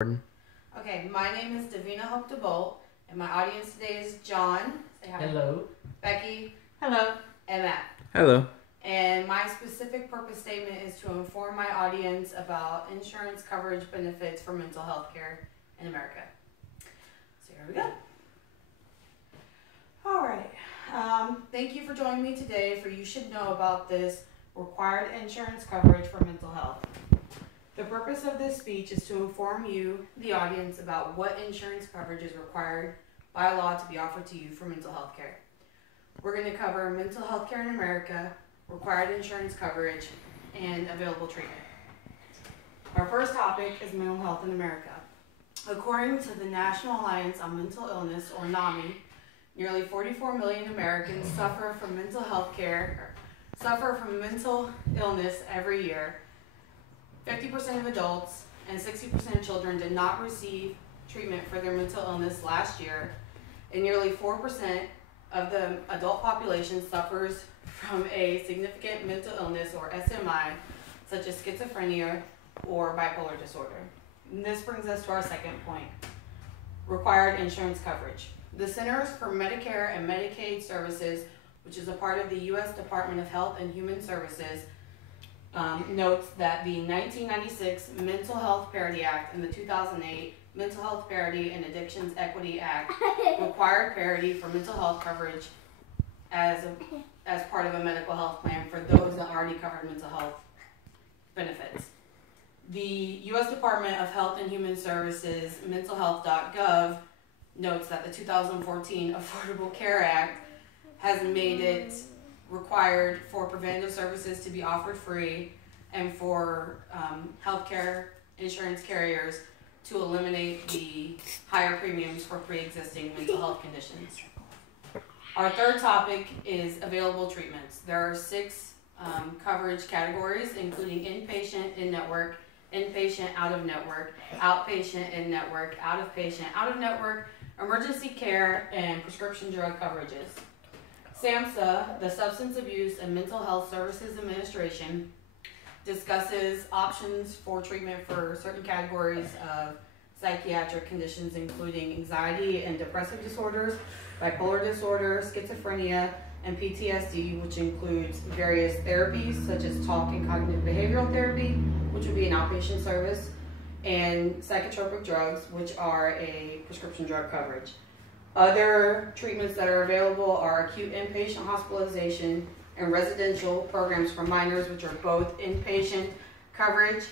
Okay, my name is Davina Hope DeBolt, and my audience today is John. Say hi. Hello. Becky. Hello. And Matt. Hello. And my specific purpose statement is to inform my audience about insurance coverage benefits for mental health care in America. So here we go. All right. Thank you for joining me today for You Should Know About This required insurance coverage for mental health. The purpose of this speech is to inform you, the audience, about what insurance coverage is required by law to be offered to you for mental health care. We're going to cover mental health care in America, required insurance coverage, and available treatment. Our first topic is mental health in America. According to the National Alliance on Mental Illness, or NAMI, nearly 44 million Americans suffer from mental illness every year. 50% of adults and 60% of children did not receive treatment for their mental illness last year, and nearly 4% of the adult population suffers from a significant mental illness, or SMI, such as schizophrenia or bipolar disorder. And this brings us to our second point, required insurance coverage. The Centers for Medicare and Medicaid Services, which is a part of the U.S. Department of Health and Human Services, notes that the 1996 Mental Health Parity Act and the 2008 Mental Health Parity and Addictions Equity Act required parity for mental health coverage as part of a medical health plan for those that already covered mental health benefits. The U.S. Department of Health and Human Services mentalhealth.gov notes that the 2014 Affordable Care Act has made it required for preventative services to be offered free and for healthcare insurance carriers to eliminate the higher premiums for pre-existing mental health conditions. Our third topic is available treatments. There are 6 coverage categories, including inpatient, in-network, inpatient, out-of-network, outpatient, in-network, out-of-network, emergency care, and prescription drug coverages. SAMHSA, the Substance Abuse and Mental Health Services Administration, discusses options for treatment for certain categories of psychiatric conditions, including anxiety and depressive disorders, bipolar disorder, schizophrenia, and PTSD, which includes various therapies such as talk and cognitive behavioral therapy, which would be an outpatient service, and psychotropic drugs, which are a prescription drug coverage. Other treatments that are available are acute inpatient hospitalization and residential programs for minors, which are both inpatient coverage,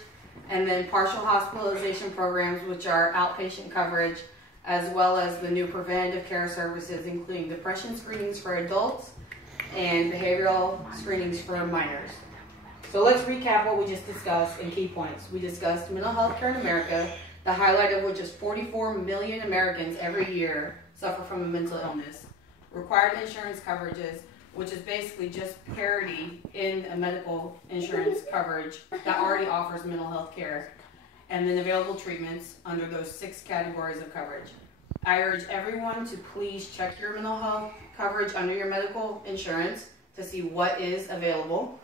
and then partial hospitalization programs, which are outpatient coverage, as well as the new preventative care services, including depression screenings for adults and behavioral screenings for minors. So let's recap what we just discussed in key points. We discussed mental health care in America, the highlight of which is 44 million Americans every year suffer from a mental illness. Required insurance coverages, which is basically just parity in a medical insurance coverage that already offers mental health care. And then available treatments under those 6 categories of coverage. I urge everyone to please check your mental health coverage under your medical insurance to see what is available.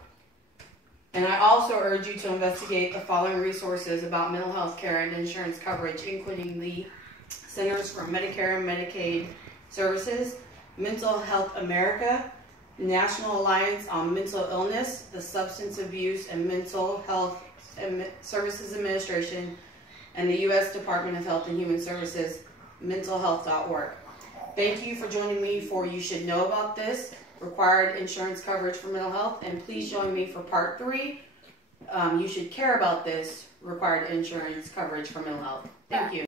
And I also urge you to investigate the following resources about mental health care and insurance coverage, including the Centers for Medicare and Medicaid Services, Mental Health America, National Alliance on Mental Illness, the Substance Abuse and Mental Health Services Administration, and the U.S. Department of Health and Human Services, mentalhealth.org. Thank you for joining me for You Should Know About This, required insurance coverage for mental health, and please join me for part 3, You Should Care About This, required insurance coverage for mental health. Thank you.